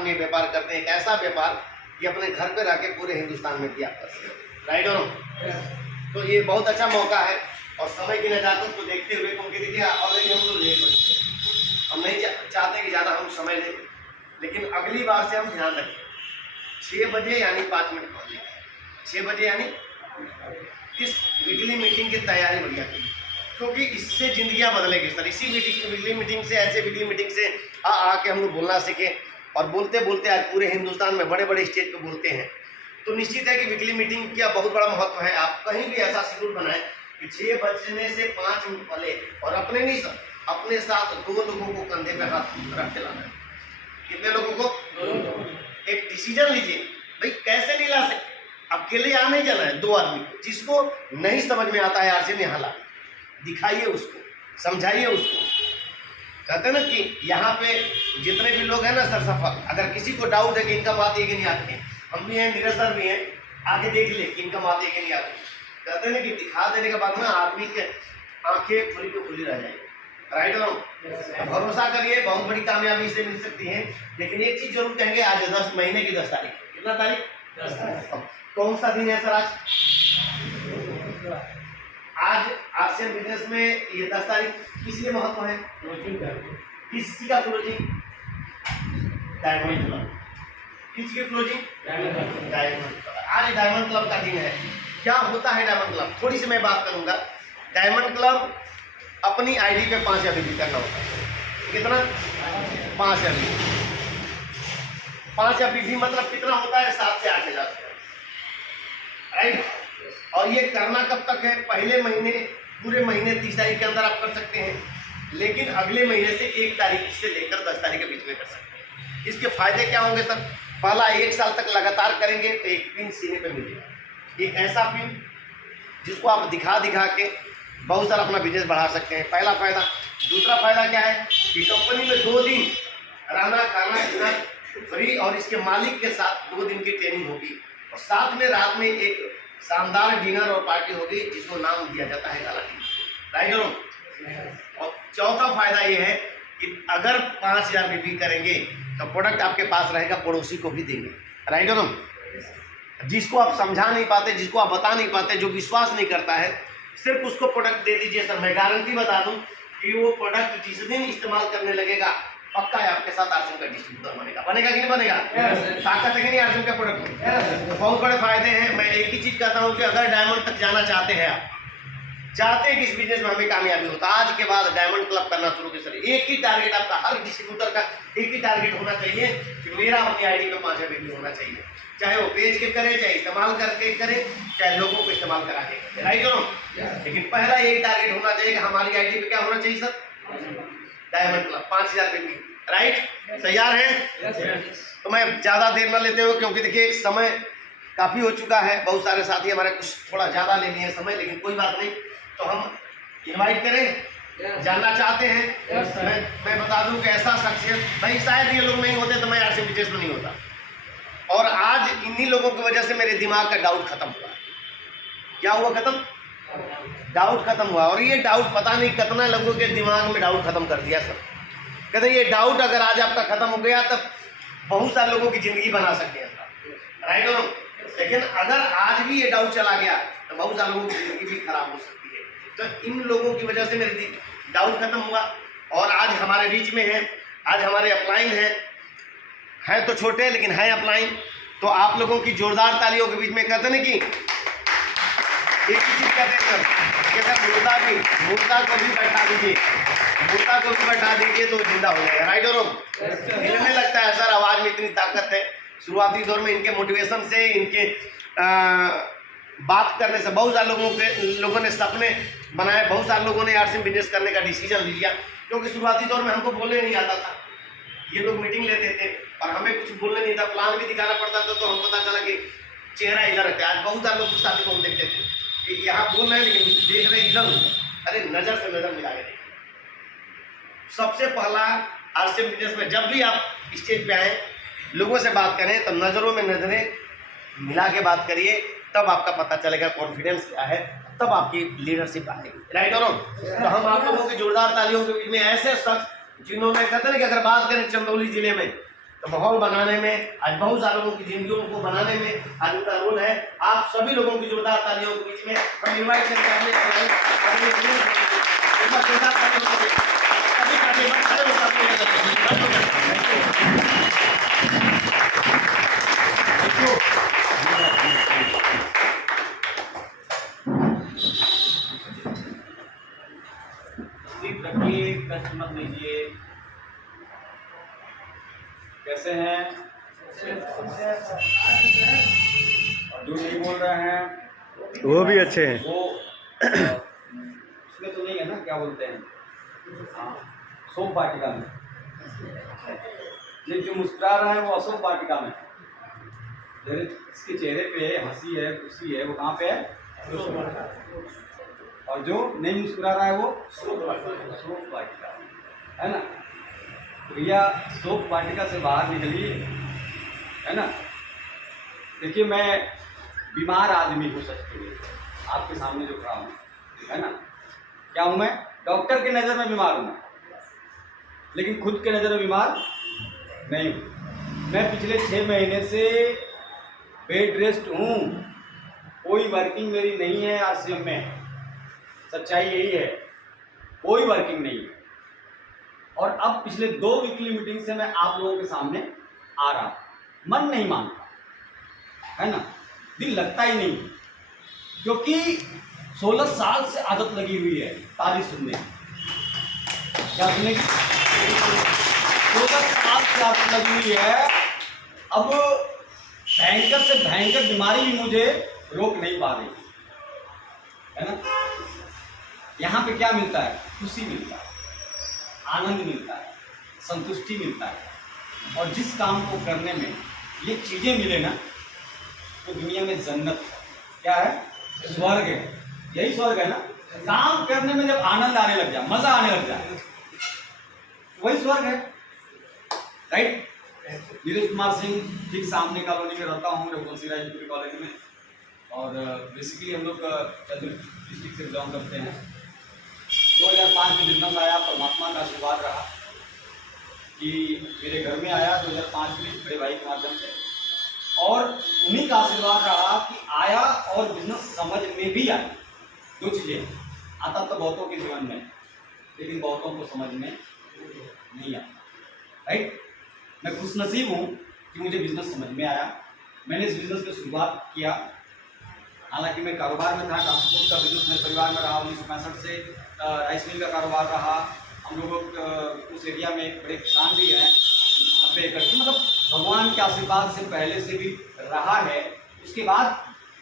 हिंदुस्तान में व्यापार करते हैं, एक ऐसा व्यापार कि अपने घर पे रह के पूरे हिंदुस्तान में भी आप कर सकते हैं। राइट और रॉन्ग? तो ये बहुत अच्छा मौका है और समय की नजाकत को देखते हुए, क्योंकि देखिए ऑलरेडी हम लोग लेट हो चुके हैं, हम नहीं चाहते कि ज़्यादा हम समय लें, लेकिन अगली बार से हम ध्यान रखें 6 बजे यानी 5 मिनट पहले, 6 बजे यानी इस वीकली मीटिंग की तैयारी बढ़िया की, क्योंकि इससे जिंदगियां बदलेगी सर। इसी वीकली मीटिंग से, ऐसे वीकली मीटिंग से आके हम लोग बोलना सीखें और बोलते बोलते आज पूरे हिंदुस्तान में बड़े बड़े स्टेज पे बोलते हैं। तो निश्चित है कि वीकली मीटिंग का बहुत बड़ा महत्व है। आप कहीं भी ऐसा शेड्यूल बनाएं कि 6 बजने से 5 मिनट पहले, और अपने नहीं सर, अपने साथ 2 लोगों को कंधे पे हाथ रख के लाना है। कितने लोगों को? 2। एक डिसीजन लीजिए भाई, कैसे नहीं ला सकते, अकेले यहाँ नहीं जाना है, 2 आदमी। जिसको नहीं समझ में आता है यार से यहाँ ला, दिखाइए उसको, समझाइए उसको। कहते हैं ना कि यहाँ पे जितने भी लोग हैं ना सर सफल, अगर किसी को डाउट है कि इनकम आती है कि नहीं आती है, हम भी हैं, नीरज सर भी हैं, आगे देख ले कि इनकम आती है कि नहीं आती है। कहते हैं ना कि दिखा देने के बाद ना आदमी के आंखें खुली तो खुली रह जाएगी। राइट हो? भरोसा करिए, बहुत बड़ी कामयाबी से मिल सकती है। लेकिन एक चीज जरूर कहेंगे, आज 10 महीने की 10 तारीख, कितना तारीख? 10 तारीख। कौन सा दिन है सर आज? आज आरसीएम बिजनेस में ये 10 तारीख किस लिए महत्व है? किसकी का क्लोजिंग? Diamond club. किसकी क्लोजिंग? Diamond club. आज डायमंड क्लब का दिन है। क्या होता है डायमंड क्लब? थोड़ी सी मैं बात करूंगा। डायमंड क्लब अपनी आईडी पे 5 अभी करना होता है। कितना? 5 अभी। 5 अभी मतलब कितना होता है? 7 से 8 हज़ार। राइट? और ये करना कब तक है? पहले महीने, पूरे महीने 30 तारीख के अंदर आप कर सकते हैं, लेकिन अगले महीने से 1 तारीख से लेकर 10 तारीख के बीच में कर सकते हैं। इसके फायदे क्या होंगे सर? पहला, 1 साल तक लगातार करेंगे तो एक पिन सीने पे मिलेगा, एक ऐसा पिन जिसको आप दिखा दिखा के बहुत सारा अपना बिजनेस बढ़ा सकते हैं। पहला फायदा। दूसरा फायदा क्या है कि कंपनी में 2 दिन रहना, खाना पीना फ्री, और इसके मालिक के साथ 2 दिन की ट्रेनिंग होगी, और साथ में रात में एक शानदार डिनर और पार्टी होगी जिसको नाम दिया जाता है गाला डिनर। राइट हो? और चौथा फायदा ये है कि अगर 5000 बिक्री करेंगे तो प्रोडक्ट आपके पास रहेगा, पड़ोसी को भी देंगे। राइट हो? जिसको आप समझा नहीं पाते, जिसको आप बता नहीं पाते, जो विश्वास नहीं करता है, सिर्फ उसको प्रोडक्ट दे दीजिए सर। मैं गारंटी बता दूं कि वो प्रोडक्ट जिस दिन इस्तेमाल करने लगेगा, पक्का है आपके साथ आरसीएम का डिस्ट्रीब्यूटर बनेगा। बनेगा कि नहीं बनेगा? ताकत है कि नहीं आरसीएम के प्रोडक्ट में? बहुत बड़े फायदे हैं। मैं एक ही चीज कहता हूँ कि अगर डायमंड तक जाना चाहते हैं, आप चाहते हैं कि इस बिजनेस में हमें कामयाबी होता, आज के बाद डायमंड क्लब करना शुरू कीजिए सर। एक ही टारगेट आपका, हर डिस्ट्रीब्यूटर का एक ही टारगेट होना चाहिए कि मेरा अपनी आईडी में 5 बिक्री होना चाहिए, चाहे वो बेच के करे, चाहे इस्तेमाल करके करे, चाहे लोगों को इस्तेमाल करा के करे। राइट हो? लेकिन पहला एक टारगेट होना चाहिए कि हमारी आईडी पे क्या होना चाहिए सर? डायमंड क्लब, 5000 बिक्री। राइट? तैयार है? तो मैं ज़्यादा देर न लेते हुए, क्योंकि देखिए समय काफ़ी हो चुका है, बहुत सारे साथी हमारे कुछ थोड़ा ज़्यादा ले लिए समय, लेकिन कोई बात नहीं। तो हम इनवाइट करें, जानना चाहते हैं। मैं बता दूं कि ऐसा शख्सियत, भाई शायद ये लोग नहीं होते तो मैं आरसीएम बिजनेस में नहीं होता, और आज इन्हीं लोगों की वजह से मेरे दिमाग का डाउट खत्म हुआ। क्या हुआ? खत्म? डाउट खत्म हुआ। और ये डाउट पता नहीं कितना लोगों के दिमाग में डाउट खत्म कर दिया सर। कहते ये डाउट अगर आज आपका खत्म हो गया तब बहुत सारे लोगों की जिंदगी बना सकते हैं सर। राइट हो? लेकिन अगर आज भी ये डाउट चला गया तो बहुत सारे लोगों की जिंदगी भी खराब हो सकती है। तो इन लोगों की वजह से मेरे डाउट खत्म हुआ, और आज हमारे बीच में है, आज हमारे अपलाइन हैं तो छोटे लेकिन हैं अपलाइन। तो आप लोगों की जोरदार तालियों के बीच में कहते हैं कि एक ही चीज कहते हैं सर कि सर मुर्दा को भी बैठा दीजिए, मुर्दा को भी बैठा दीजिए तो जिंदा हो जाएगा। राइट और रॉन्ग? मिलने लगता है सर, आवाज़ में इतनी ताकत है। शुरुआती दौर में इनके मोटिवेशन से, इनके बात करने से बहुत सारे लोगों ने सपने बनाए, बहुत सारे लोगों ने आरसीएम बिजनेस करने का डिसीजन लिया, क्योंकि शुरुआती दौर में हमको बोलने नहीं आता था। ये लोग मीटिंग लेते थे और हमें कुछ बोलने नहीं था, प्लान भी दिखाना पड़ता था, तो हम पता चला कि चेहरा इधर रखते हैं। आज बहुत सारे लोग साथी को हम देखते थे कि यहाँ बोल रहे हैं लेकिन देख रहे इधर हो। अरे नज़र से नज़र मिला के देखिए। सबसे पहला आरसीएम बिजनेस में जब भी आप स्टेज पे आए, लोगों से बात करें तो नज़रों में नज़रें मिला के बात करिए, तब आपका पता चलेगा कॉन्फिडेंस क्या है, तब आपकी लीडरशिप आएगी। राइट और रॉन्ग? तो हम आप लोगों की जोरदार तालियों के बीच में ऐसे शख्स जिन्होंने, कहते हैं कि अगर बात करें चंदौली जिले में तो माहौल बनाने में आज बहुत सारे लोगों की जिंदगियों को बनाने में आज उनका रोल है। आप सभी लोगों की जोरदार तालियों के बीच में मैं इनवाइट करके अपने रखिए, कष्ट मत लीजिए। कैसे हैं? और जो नहीं बोल रहे हैं वो भी अच्छे हैं। वो उसमें तो नहीं है ना, क्या बोलते हैं, हाँ, सोम वाटिका में। ये जो मुस्कुरा रहे हैं वो अशोक वाटिका में। इसके चेहरे पे हंसी है, खुशी है, वो कहाँ पे है? और जो नहीं मुस्कुरा रहा है वो शोक वाटिका है ना। भैया शोक वाटिका से बाहर निकलिए, है ना। देखिए मैं बीमार आदमी हूँ सच के लिए, आपके सामने जो खड़ा हूँ, है ना। क्या हूँ मैं? डॉक्टर की नज़र में बीमार हूँ, लेकिन खुद के नज़र में बीमार नहीं हूँ। मैं पिछले 6 महीने से बेड रेस्ट हूँ, कोई वर्किंग मेरी नहीं है आरसीएम में। सच्चाई यही है, कोई वर्किंग नहीं है। और अब पिछले 2 वीकली मीटिंग से मैं आप लोगों के सामने आ रहा हूँ। मन नहीं मानता, है ना, दिल लगता ही नहीं, क्योंकि 16 साल से आदत लगी हुई है ताली सुनने की। क्या सुनने की? 16 साल से आदत लगी हुई है। अब भयंकर से भयंकर बीमारी भी मुझे रोक नहीं पा रही, है ना। यहाँ पे क्या मिलता है? खुशी मिलता है, आनंद मिलता है, संतुष्टि मिलता है। और जिस काम को करने में ये चीजें मिले ना, तो दुनिया में जन्नत है। क्या है? स्वर्ग है। यही स्वर्ग है ना। काम करने में जब आनंद आने लग जाए, मजा आने लग जाए, वही स्वर्ग है, राइट। नीरज कुमार सिंह ठीक सामने कॉलोनी में रहता हूँ, रघुवंशी कॉलोनी में। और बेसिकली हम लोग चंद्र डिस्ट्रिक्ट से बिलोंग करते हैं। 2005 में बिजनेस आया, परमात्मा का आशीर्वाद रहा कि मेरे घर में आया 2005 में बड़े भाई के माध्यम से, और उन्हीं का आशीर्वाद रहा कि आया और बिजनेस समझ में भी आया। 2 चीज़ें, आता तो बहुतों के जीवन में, लेकिन बहुतों को समझ में नहीं आता, राइट। मैं खुशनसीब हूँ कि मुझे बिजनेस समझ में आया। मैंने इस बिजनेस की शुरुआत किया, हालांकि मैं कारोबार में था, ट्रांसपोर्ट का बिजनेस मेरे परिवार में रहा। 1965 से राइस मिल का कारोबार रहा। हम लोग उस एरिया में बड़े किसान भी हैं, 90 एकड़ की, मतलब भगवान के आशीर्वाद से पहले से भी रहा है। उसके बाद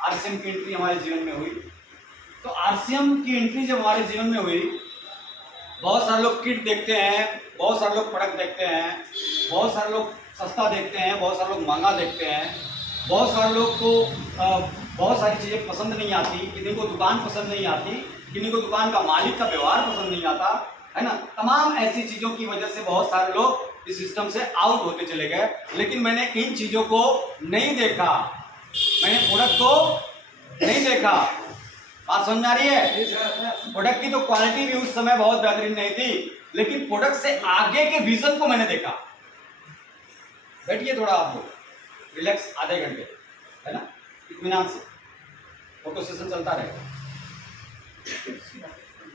आरसीएम की एंट्री हमारे जीवन में हुई। तो आरसीएम की एंट्री जब हमारे जीवन में हुई, बहुत सारे लोग किट देखते हैं, बहुत सारे लोग प्रोडक्ट देखते हैं, बहुत सारे लोग सस्ता देखते हैं, बहुत सारे लोग महंगा देखते हैं, बहुत सारे लोग को बहुत सारी चीज़ें पसंद नहीं आती, किसी को दुकान पसंद नहीं आती, किसी को दुकान का मालिक का व्यवहार पसंद नहीं आता, है ना। तमाम ऐसी चीज़ों की वजह से बहुत सारे लोग इस सिस्टम से आउट होते चले गए। लेकिन मैंने इन चीज़ों को नहीं देखा, मैंने प्रोडक्ट को नहीं देखा। बात समझ आ रही है? प्रोडक्ट की तो क्वालिटी भी उस समय बहुत बेहतरीन नहीं थी, लेकिन प्रोडक्ट से आगे के विजन को मैंने देखा। बैठिए थोड़ा, आप लोग रिलैक्स, आधे घंटे, है ना, इत्मीनान से। फोटो सेशन चलता रहेगा,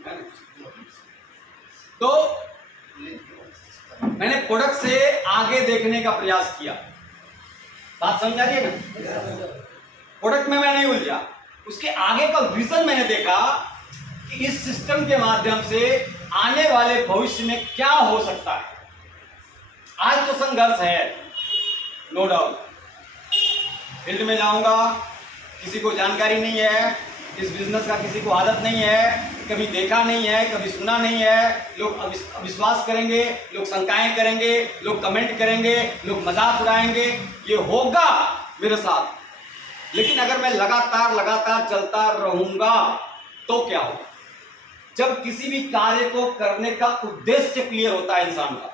है ना। तो मैंने प्रोडक्ट से आगे देखने का प्रयास किया। बात समझ आ रही है ना? प्रोडक्ट में मैं नहीं उलझा, उसके आगे का विजन मैंने देखा कि इस सिस्टम के माध्यम से आने वाले भविष्य में क्या हो सकता है। आज तो संघर्ष है, नो डाउट। फील्ड में जाऊंगा, किसी को जानकारी नहीं है, इस बिजनेस का किसी को आदत नहीं है, कभी देखा नहीं है, कभी सुना नहीं है। लोग अविश्वास करेंगे, लोग शंकाएं करेंगे, लोग कमेंट करेंगे, लोग मजाक उड़ाएंगे, ये होगा मेरे साथ। लेकिन अगर मैं लगातार चलता रहूंगा तो क्या होगा? जब किसी भी कार्य को करने का उद्देश्य क्लियर होता है इंसान का,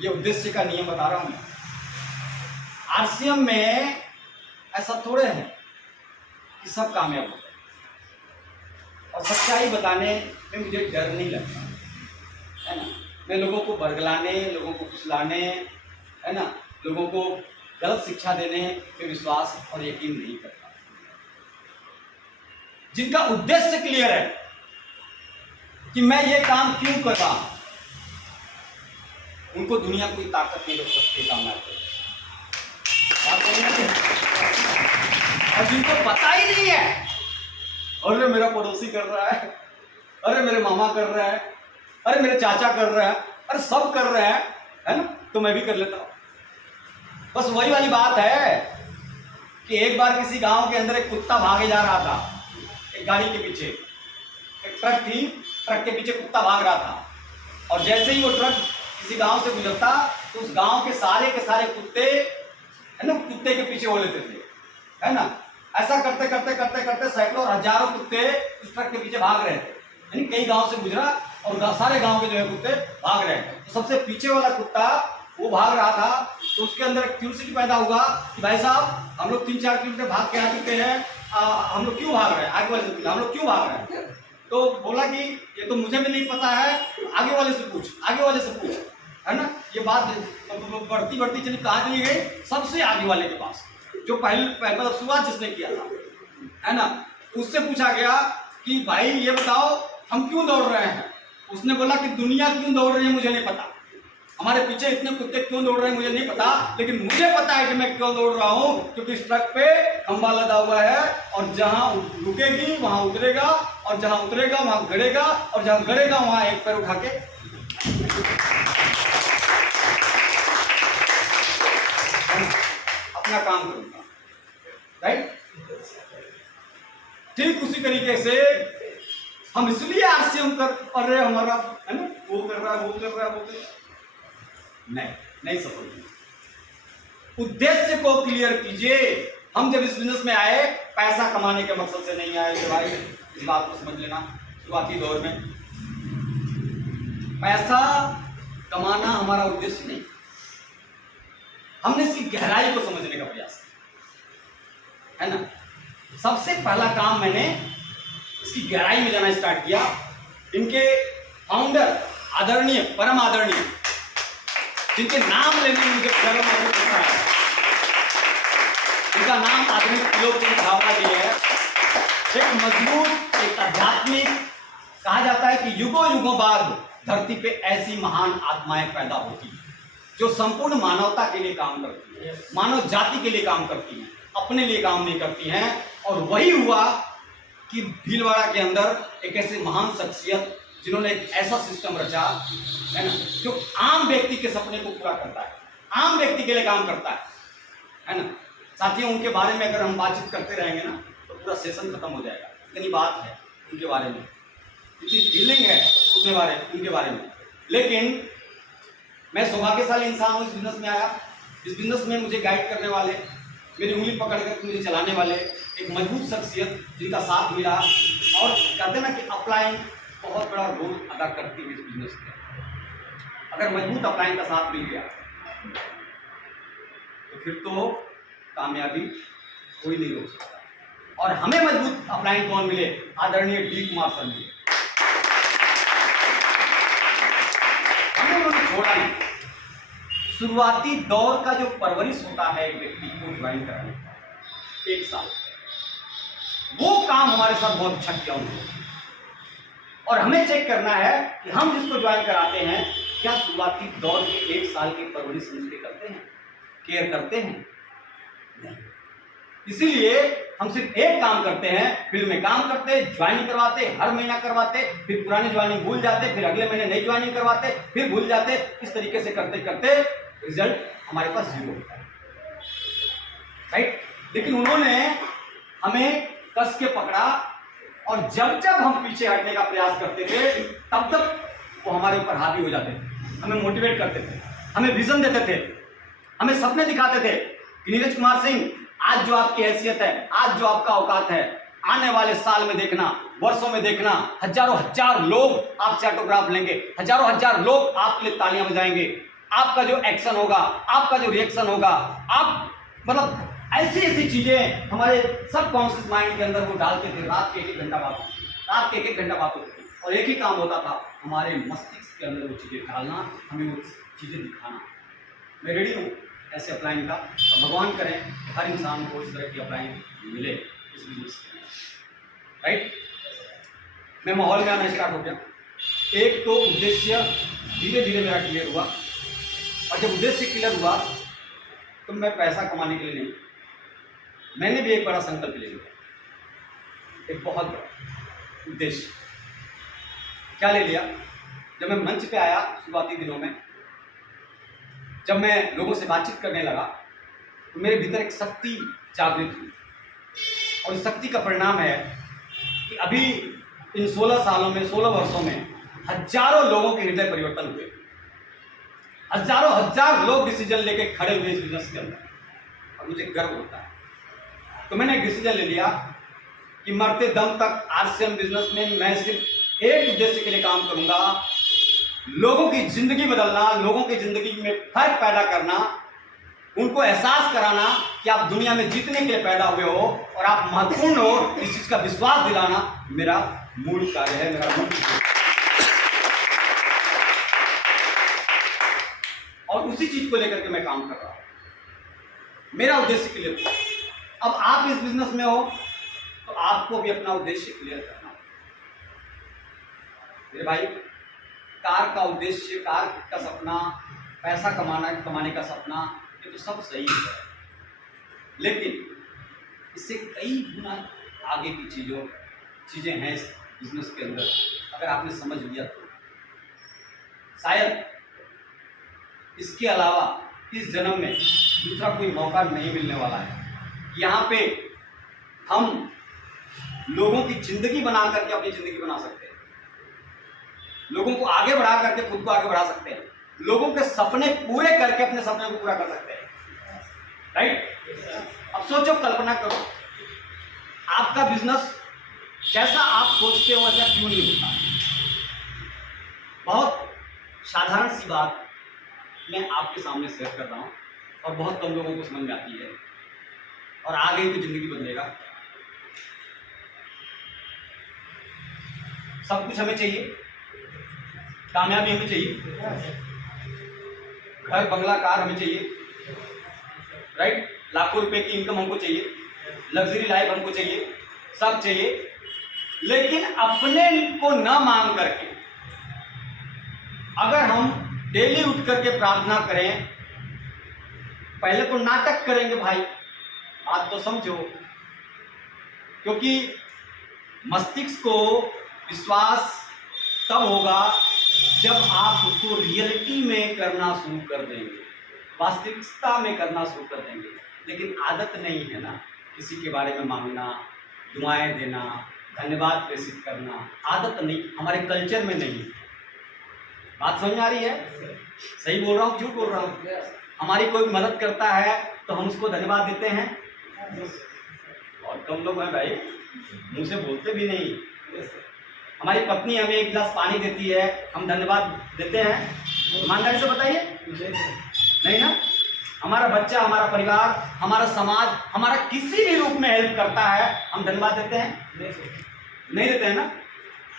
ये उद्देश्य का नियम बता रहा हूं मैं। आरसीएम में ऐसा थोड़े है कि सब कामयाब होते हैं, और सच्चाई बताने में मुझे डर नहीं लगता, है ना। मैं लोगों को बरगलाने, लोगों को फुसलाने, है ना, लोगों को गलत शिक्षा देने पे विश्वास और यकीन नहीं करता। जिनका उद्देश्य क्लियर है कि मैं ये काम क्यों कर रहा हूं, उनको दुनिया कोई ताकत नहीं रोक सकती कामयाब करने। और जिनको पता ही नहीं है, अरे मेरा पड़ोसी कर रहा है, अरे मेरे मामा कर रहा है, अरे मेरे चाचा कर रहा है, अरे सब कर रहे हैं, है ना, तो मैं भी कर लेता हूं। बस वही वाली बात है कि एक बार किसी गांव के अंदर एक कुत्ता भागे जा रहा था, एक गाड़ी के पीछे एक ट्रक थी, ट्रक के पीछे कुत्ता भाग रहा था, और जैसे ही वो ट्रक किसी गांव से गुजरता तो उस गांव के सारे कुत्ते, है ना, कुत्ते के पीछे हो लेते थे, है ना। ऐसा करते करते करते करते सैकड़ों और हजारों कुत्ते उस ट्रक के पीछे भाग रहे थे, यानी कई गांव से गुजरा और सारे गांव के जो है कुत्ते भाग रहे थे। तो सबसे पीछे वाला कुत्ता वो भाग रहा था, तो उसके अंदर एक क्यूरियोसिटी पैदा हुआ कि भाई साहब हम लोग 3-4 किलोमीटर भाग के आ चुके हैं, हम लोग क्यों भाग रहे हैं, आगे वाले से पूछा हम लोग क्यों भाग रहे हैं। तो बोला कि ये तो मुझे भी नहीं पता है, आगे वाले से पूछ, आगे वाले से पूछ, है ना। ये बात बढ़ती बढ़ती चली, कहाँ चली गई, सबसे आगे वाले के पास, जो पहले मतलब शुरुआत जिसने किया था, है ना। उससे पूछा गया कि भाई ये बताओ हम क्यों दौड़ रहे हैं। उसने बोला कि दुनिया क्यों दौड़ रही है मुझे नहीं पता, हमारे पीछे इतने कुत्ते क्यों दौड़ रहे हैं मुझे नहीं पता, लेकिन मुझे पता है कि मैं क्यों दौड़ रहा हूं, क्योंकि इस ट्रक पे खंभा लदा हुआ है, और जहां रुकेगी वहां उतरेगा, और जहां उतरेगा वहां गड़ेगा, और जहां गड़ेगा वहां एक पैर उठा के अपना काम करूंगा, राइट। ठीक उसी तरीके से हम इसलिए आरसीएम कर रहे हैं, हमारा, है ना, वो कर रहा है, वो कर रहा है, वो कर रहा है, नहीं सफल। उद्देश्य को क्लियर कीजिए। हम जब इस बिजनेस में आए पैसा कमाने के मकसद से नहीं आए भाई, इस बात को समझ लेना। शुरुआती दौर में पैसा कमाना हमारा उद्देश्य नहीं, हमने इसकी गहराई को समझने का प्रयास किया, है ना। सबसे पहला काम मैंने इसकी गहराई में जाना स्टार्ट किया। इनके फाउंडर आदरणीय, परम आदरणीय, जिनके नाम लेने में मुझे गर्व महसूस होता है, उनका नाम आधुनिक त्रिलोक सिंह छाबड़ा जी है। एक मजबूत, एक आध्यात्मिक, कहा जाता है कि युगों युगों बाद धरती पे ऐसी महान आत्माएं पैदा होती हैं जो संपूर्ण मानवता के लिए काम करती है, मानव जाति के लिए काम करती हैं, अपने लिए काम नहीं करती हैं। और वही हुआ कि भीलवाड़ा के अंदर एक ऐसे महान शख्सियत जिन्होंने एक ऐसा सिस्टम रचा, है ना, जो आम व्यक्ति के सपने को पूरा करता है, आम व्यक्ति के लिए काम करता है ना। साथियों, उनके बारे में अगर हम बातचीत करते रहेंगे ना तो पूरा सेशन खत्म हो जाएगा। इतनी बात है उनके बारे में, इतनी फीलिंग है उनके बारे में। लेकिन मैं सौभाग्यशाली इंसान हूँ, इस बिजनेस में आया। इस बिजनेस में मुझे गाइड करने वाले, मेरी उंगली पकड़कर मुझे चलाने वाले एक मजबूत शख्सियत जिनका साथ मिला। और कहते ना कि अपलाइन बहुत बड़ा रोल अदा करती है इस बिजनेस में। अगर मजबूत अपलाइन का साथ मिल गया तो फिर तो कामयाबी कोई नहीं रोक सकता। और हमें मजबूत अपलाइन कौन मिले? आदरणीय डी कुमार सर मिले। हमें उन्होंने छोड़ा नहीं। शुरुआती दौर का जो परवरिश होता है एक व्यक्ति को ज्वाइन कराने का, 1 साल, वो काम हमारे साथ बहुत अच्छा किया उन्होंने। और हमें चेक करना है कि हम जिसको ज्वाइन कराते हैं क्या शुरुआती दौर के 1 साल की परवरिश उसके करते हैं, केयर करते हैं? नहीं। इसीलिए हम सिर्फ एक काम करते हैं, फिर में काम करते, ज्वाइनिंग करवाते, हर महीना करवाते, फिर पुरानी ज्वाइनिंग भूल जाते, फिर अगले महीने नई ज्वाइनिंग करवाते, फिर भूल जाते। इस तरीके से करते करते रिजल्ट हमारे पास 0 होता है, राइट। लेकिन उन्होंने हमें कस के पकड़ा, और जब जब हम पीछे हटने का प्रयास करते थे तब तक वो हमारे ऊपर हावी हो जाते थे, हमें मोटिवेट करते थे, हमें विजन देते थे, हमें सपने दिखाते थे कि नीरज कुमार सिंह, आज जो आपकी हैसियत है, आज जो आपका औकात है, आने वाले साल में देखना, वर्षों में देखना, हजारों हजार लोग आपसे ऑटोग्राफ लेंगे, हजारों हजार लोग आपके लिए तालियां बजाएंगे, आपका जो एक्शन होगा, आपका जो रिएक्शन होगा, आप मतलब ऐसी ऐसी चीजें हमारे सब कॉन्शियस माइंड के अंदर वो डालते थे। रात के 1-1 घंटा बात होती थी, रात के 1-1 घंटा बात होती थी। और एक ही काम होता था, हमारे मस्तिष्क के अंदर वो चीज़ें डालना, हमें वो चीज़ें दिखाना। मैं रेडी हूँ ऐसे अपलाइन का, और भगवान करें कि हर इंसान को इस तरह की अपलाइन मिले इस बिजनेस के अंदर, राइट। मैं माहौल में आना स्टार्ट हो गया। एक तो उद्देश्य धीरे धीरे मेरा क्लियर हुआ, और जब उद्देश्य क्लियर हुआ तो मैं पैसा कमाने के लिए नहीं, मैंने भी एक बड़ा संकल्प ले लिया, एक बहुत बड़ा उद्देश्य। क्या ले लिया? जब मैं मंच पे आया शुरुआती दिनों में, जब मैं लोगों से बातचीत करने लगा, तो मेरे भीतर एक शक्ति जागृत हुई, और इस शक्ति का परिणाम है कि अभी इन 16 सालों में, 16 वर्षों में हजारों लोगों के हृदय परिवर्तन हुए, हजार लोग डिसीजन लेके खड़े हुए इस बिजनेस के अंदर, और मुझे गर्व होता है। तो मैंने एक डिसीजन ले लिया कि मरते दम तक आरसीएम बिजनेस में मैं सिर्फ एक उद्देश्य के लिए काम करूंगा, लोगों की जिंदगी बदलना, लोगों की जिंदगी में फर्क पैदा करना, उनको एहसास कराना कि आप दुनिया में जीतने के लिए पैदा हुए हो और आप महत्वपूर्ण हो, इस चीज का विश्वास दिलाना मेरा मूल कार्य है, मेरा मूल। और उसी चीज को लेकर के मैं काम कर रहा हूं। मेरा उद्देश्य क्लियर है। अब आप इस बिजनेस में हो तो आपको भी अपना उद्देश्य क्लियर करना होगा। मेरे भाई, कार का उद्देश्य, कार का सपना, पैसा कमाने का सपना, ये तो सब सही है, लेकिन इससे कई गुना आगे की चीजें हैं इस बिजनेस के अंदर। अगर आपने समझ लिया तो शायद इसके अलावा इस जन्म में दूसरा कोई मौका नहीं मिलने वाला है। यहाँ पे हम लोगों की जिंदगी बना करके अपनी जिंदगी बना सकते हैं, लोगों को आगे बढ़ा करके खुद को आगे बढ़ा सकते हैं, लोगों के सपने पूरे करके अपने सपने को पूरा कर सकते हैं, राइट। अब सोचो, कल्पना करो, आपका बिजनेस जैसा आप सोचते हो वैसा क्यों नहीं होता। बहुत साधारण सी बात मैं आपके सामने शेयर कर रहा हूं, और बहुत कम लोगों को समझ में आती है, और आगे तो जिंदगी बदलेगा। सब कुछ हमें चाहिए, कामयाबी हमें चाहिए, घर बंगला कार हमें चाहिए, राइट, लाखों रुपए की इनकम हमको चाहिए, लग्जरी लाइफ हमको चाहिए, सब चाहिए, लेकिन अपने को न मांग करके अगर हम डेली उठ करके प्रार्थना करें, पहले तो नाटक करेंगे भाई, बात तो समझो, क्योंकि मस्तिष्क को विश्वास तब होगा जब आप उसको रियलिटी में करना शुरू कर देंगे, वास्तविकता में करना शुरू कर देंगे। लेकिन आदत नहीं है ना किसी के बारे में मांगना, दुआएं देना, धन्यवाद प्रेषित करना, आदत नहीं, हमारे कल्चर में नहीं। बात समझ में आ रही है? सही बोल रहा हूँ, झूठ बोल रहा हूँ? हमारी कोई मदद करता है तो हम उसको धन्यवाद देते हैं, और कम लोग हैं भाई, मुंह से बोलते भी नहीं। हमारी पत्नी हमें एक गिलास पानी देती है, हम धन्यवाद देते हैं? ईमानदारी से बताइए, नहीं ना? हमारा बच्चा, हमारा परिवार, हमारा समाज हमारा किसी भी रूप में हेल्प करता है, हम धन्यवाद देते हैं? नहीं देते हैं ना?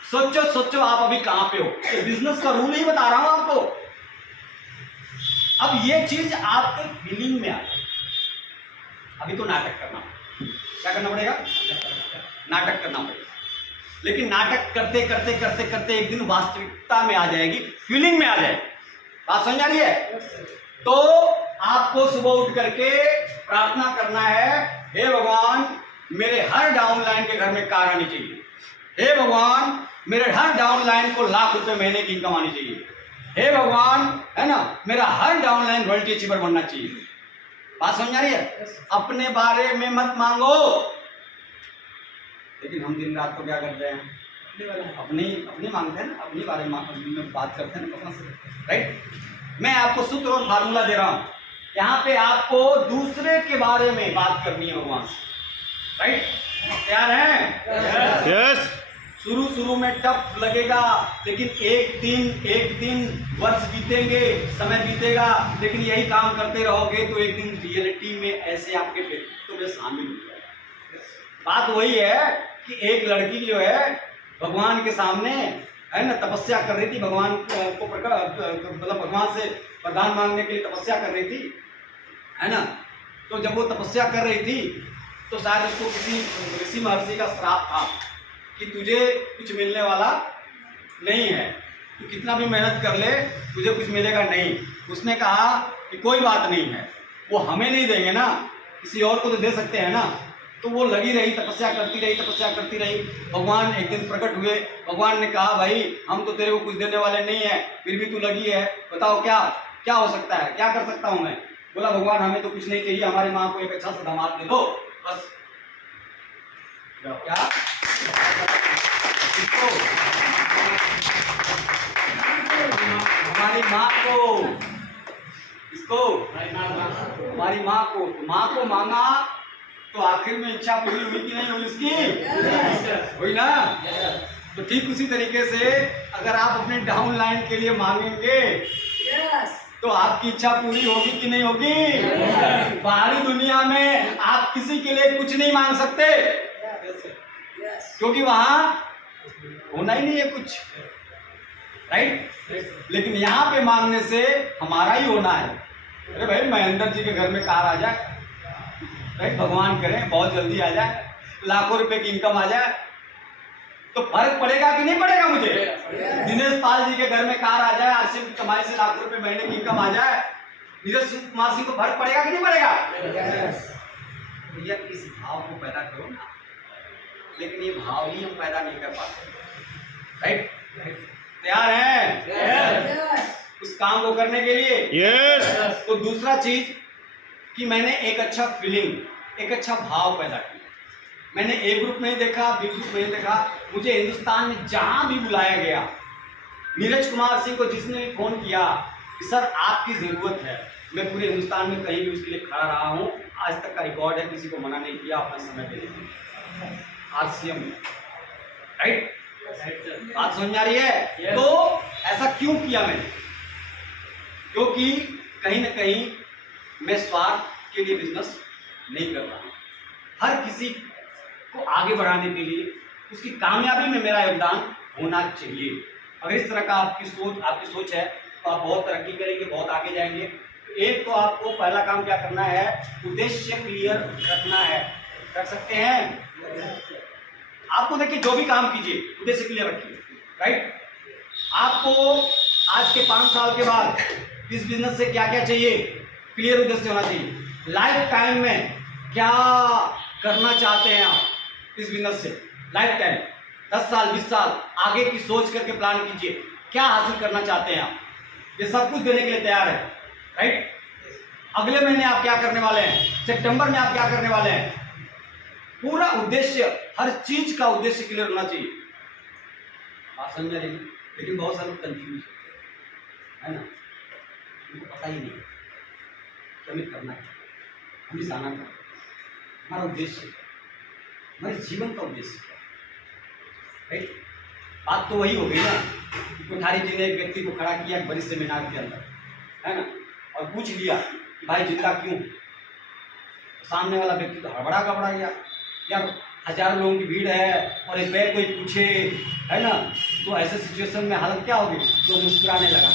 सोचो आप अभी कहां पे हो। तो बिजनेस का रूल ही बता रहा हूं आपको। अब ये चीज आपके फीलिंग में आ जाए। अभी तो नाटक करना, क्या करना पड़ेगा? नाटक करना पड़ेगा, लेकिन नाटक करते करते करते करते एक दिन वास्तविकता में आ जाएगी, फीलिंग में आ जाएगी। बात समझ आ रही है? तो आपको सुबह उठ करके प्रार्थना करना है, हे भगवान मेरे हर डाउनलाइन के घर में कार आनी चाहिए, हे भगवान मेरे हर डाउनलाइन को लाख रुपए महीने की इनकम आनी चाहिए, हे भगवान, है ना, मेरा हर डाउनलाइन रॉयल्टी अचीवर बनना चाहिए। बात समझ आ रही है? अपने बारे में मत मांगो, लेकिन हम दिन रात को क्या करते हैं? अपनी मांगते हैं ना, अपनी बारे में बात करते हैं ना, राइट। मैं आपको सूत्र और फार्मूला दे रहा हूं, यहाँ पे आपको दूसरे के बारे में बात करनी है भगवान से, राइट। तैयार हैं? यस। शुरू में टफ लगेगा, लेकिन एक दिन वर्ष बीतेंगे, समय बीतेगा, लेकिन यही काम करते रहोगे तो एक दिन रियलिटी में ऐसे आपके व्यक्तित्व में शामिल हो जाएगा। बात वही है कि एक लड़की जो है भगवान के सामने है ना, तपस्या कर रही थी, भगवान को मतलब भगवान से वरदान मांगने के लिए तपस्या कर रही थी, है ना। तो जब वो तपस्या कर रही थी तो शायद उसको किसी ऋषि महर्षि का श्राप था कि तुझे कुछ मिलने वाला नहीं है, तू कितना भी मेहनत कर ले तुझे कुछ मिलेगा नहीं। उसने कहा कि कोई बात नहीं है, वो हमें नहीं देंगे ना, किसी और को तो दे सकते हैं ना। तो वो लगी रही, तपस्या करती रही, तपस्या करती रही। भगवान एक दिन प्रकट हुए। भगवान ने कहा भाई हम तो तेरे को कुछ देने वाले नहीं है, फिर भी तू लगी है, बताओ क्या क्या हो सकता है, क्या कर सकता हूँ मैं। बोला भगवान हमें तो कुछ नहीं चाहिए, हमारी माँ को एक अच्छा सा दामाद दे दो बस। क्या इसको हमारी माँ को, इसको हमारी माँ को मांगा तो आखिर में इच्छा पूरी हुई कि नहीं हुई उसकी? हुई ना। तो ठीक उसी तरीके से अगर आप अपने डाउन लाइन के लिए मांगेंगे तो आपकी इच्छा पूरी होगी कि नहीं होगी? बाहरी दुनिया में आप किसी के लिए कुछ नहीं मांग सकते क्योंकि वहां होना ही नहीं है कुछ, राइट। लेकिन यहाँ पे मांगने से हमारा ही होना है। अरे भाई महेंद्र जी के घर में कार आ जाए, राइट, भगवान करें बहुत जल्दी आ जाए, लाखों रुपए की इनकम आ जाए, तो फर्क पड़ेगा कि नहीं पड़ेगा मुझे? दिनेश पाल जी के घर में कार आ जाए, आरसीएम की कमाई से लाखों रुपए महीने की इनकम आ जाए, नीरज कुमार सिंह को फर्क पड़ेगा कि नहीं पड़ेगा? भैया इस भाव को पैदा करो ना, लेकिन ये भाव ही हम पैदा नहीं कर पाते, राइट। तैयार हैं उस काम को करने के लिए? यस। तो दूसरा चीज कि मैंने एक अच्छा फीलिंग, एक अच्छा भाव पैदा किया। मैंने ए ग्रुप में देखा, बी ग्रुप में देखा, मुझे हिंदुस्तान में जहां भी बुलाया गया, नीरज कुमार सिंह को जिसने भी फोन किया कि सर आपकी जरूरत है, मैं पूरे हिंदुस्तान में कहीं भी उसके लिए खड़ा रहा हूं। आज तक का रिकॉर्ड है, किसी को मना नहीं किया अपना समय देने के लिए, आरसीएम में, राइट। बात समझ आ रही है? तो ऐसा क्यों किया मैंने? क्योंकि कहीं ना कहीं मैं स्वार्थ के लिए बिजनेस नहीं कर रहा हूं। हर किसी को आगे बढ़ाने के लिए उसकी कामयाबी में मेरा योगदान होना चाहिए। अगर इस तरह का आपकी सोच है तो आप बहुत तरक्की करेंगे, बहुत आगे जाएंगे। एक तो आपको पहला काम क्या करना है, उद्देश्य क्लियर रखना है। कर सकते हैं? आपको देखिए जो भी काम कीजिए उद्देश्य क्लियर रखिए, राइट। आपको आज के 5 साल के बाद इस बिजनेस से क्या क्या चाहिए, क्लियर उद्देश्य होना चाहिए। लाइफ टाइम में क्या करना चाहते हैं आप इस बिजनेस से, लाइफ टाइम 10 साल 20 साल आगे की सोच करके प्लान कीजिए, क्या हासिल करना चाहते हैं आप। ये सब कुछ देने के लिए तैयार है, राइट। अगले महीने आप क्या करने वाले हैं, सितंबर में आप क्या करने वाले हैं, पूरा उद्देश्य, हर चीज का उद्देश्य क्लियर होना चाहिए। आप समझ रहे हैं? लेकिन बहुत सारे लोग कंफ्यूज है ना, उनको पता ही नहीं कि हमें करना है, हमें जाना है, हमारा उद्देश्य, हमारे जीवन का उद्देश्य, राइट। बात तो वही हो गई ना कि कोठारी जी ने एक व्यक्ति को खड़ा किया बड़ी सेमिनार के अंदर, है ना, और पूछ लिया कि भाई जिंदा क्यों? सामने वाला व्यक्ति तो हड़बड़ा गड़बड़ा गया, यार हजारों लोगों की भीड़ है और एक बैग कोई पूछे, है ना, तो ऐसे सिचुएशन में हालत क्या होगी? तो मुस्कुराने लगा,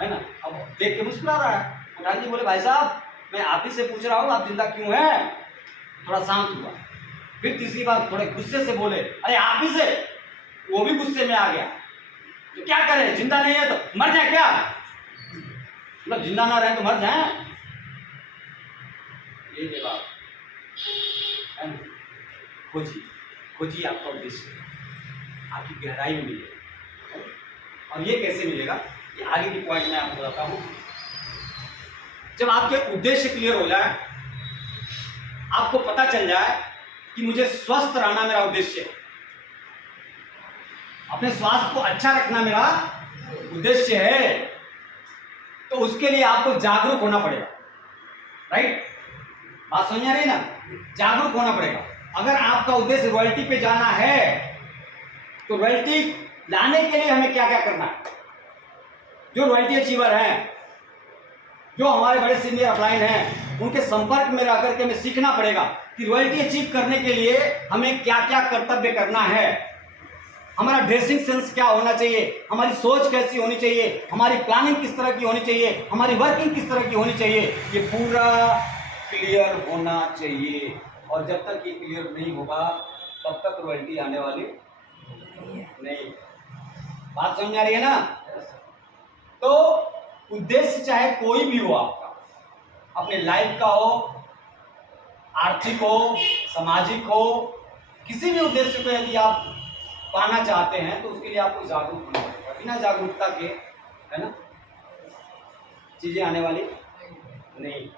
है ना। अब देख के मुस्कुरा रहा है। कोठारी जी बोले भाई साहब मैं आप ही से पूछ रहा हूँ आप जिंदा क्यों है? थोड़ा शांत हुआ। फिर तीसरी बार थोड़े गुस्से से बोले अरे आप ही से, वो भी गुस्से में आ गया। तो क्या करें, जिंदा नहीं है तो मर जाए क्या? मतलब जिंदा ना रहे तो मर जाए, ये जवाब है ना। खोजिए आपका उद्देश्य, आपकी गहराई में मिलेगा। और ये कैसे मिलेगा, ये आगे की पॉइंट मैं आपको बताता हूँ। जब आपके उद्देश्य क्लियर हो जाए, आपको पता चल जाए कि मुझे स्वस्थ रहना मेरा उद्देश्य है, अपने स्वास्थ्य को अच्छा रखना मेरा उद्देश्य है, तो उसके लिए आपको जागरूक होना पड़ेगा, राइट। बात समझ आ रही ना, जागरूक होना पड़ेगा। अगर आपका उद्देश्य रॉयल्टी पे जाना है तो रॉयल्टी लाने के लिए हमें क्या क्या करना है। जो रॉयल्टी अचीवर हैं, जो हमारे बड़े सीनियर अपलाइन हैं, उनके संपर्क में रह करके हमें सीखना पड़ेगा कि रॉयल्टी अचीव करने के लिए हमें क्या क्या कर्तव्य करना है। हमारा ड्रेसिंग सेंस क्या होना चाहिए, हमारी सोच कैसी होनी चाहिए, हमारी प्लानिंग किस तरह की होनी चाहिए, हमारी वर्किंग किस तरह की होनी चाहिए, ये पूरा क्लियर होना चाहिए। और जब तक ये क्लियर नहीं होगा तब तक रॉयल्टी आने वाली नहीं। बात समझ आ रही है ना? तो उद्देश्य चाहे कोई भी हो आपका, अपने लाइफ का हो, आर्थिक हो, सामाजिक हो, किसी भी उद्देश्य को यदि आप पाना चाहते हैं तो उसके लिए आपको जागरूक होना पड़ेगा। बिना जागरूकता के, है ना, चीजें आने वाली नहीं,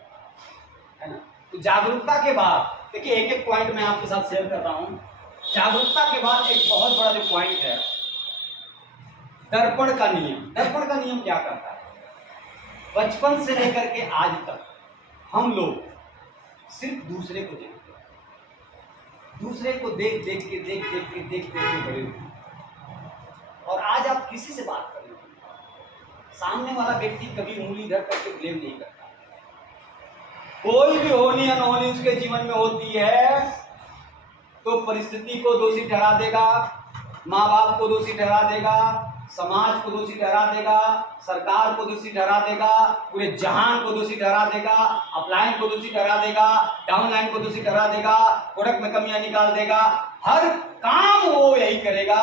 है ना। तो जागरूकता के बाद देखिए, एक एक पॉइंट मैं आपके साथ शेयर कर रहा हूं। जागरूकता के बाद एक बहुत बड़ा जो पॉइंट है, दर्पण का नियम। दर्पण का नियम क्या करता है? बचपन से लेकर के आज तक हम लोग सिर्फ दूसरे को देखते हैं, दूसरे को देख देख के बड़े हुए। और आज आप किसी से बात कर लीजिए, सामने वाला व्यक्ति कभी उंगली धर करके ब्लेम नहीं करता। कोई भी होनी अनहोनी उसके जीवन में होती है तो परिस्थिति को दोषी ठहरा देगा, माँ बाप को दोषी ठहरा देगा, समाज को दोषी ठहरा देगा, सरकार को दोषी ठहरा देगा, पूरे जहान को दोषी ठहरा देगा, अपलाइन को दोषी ठहरा देगा, डाउनलाइन को दोषी ठहरा देगा, प्रोडक्ट में कमियां निकाल देगा। हर काम वो यही करेगा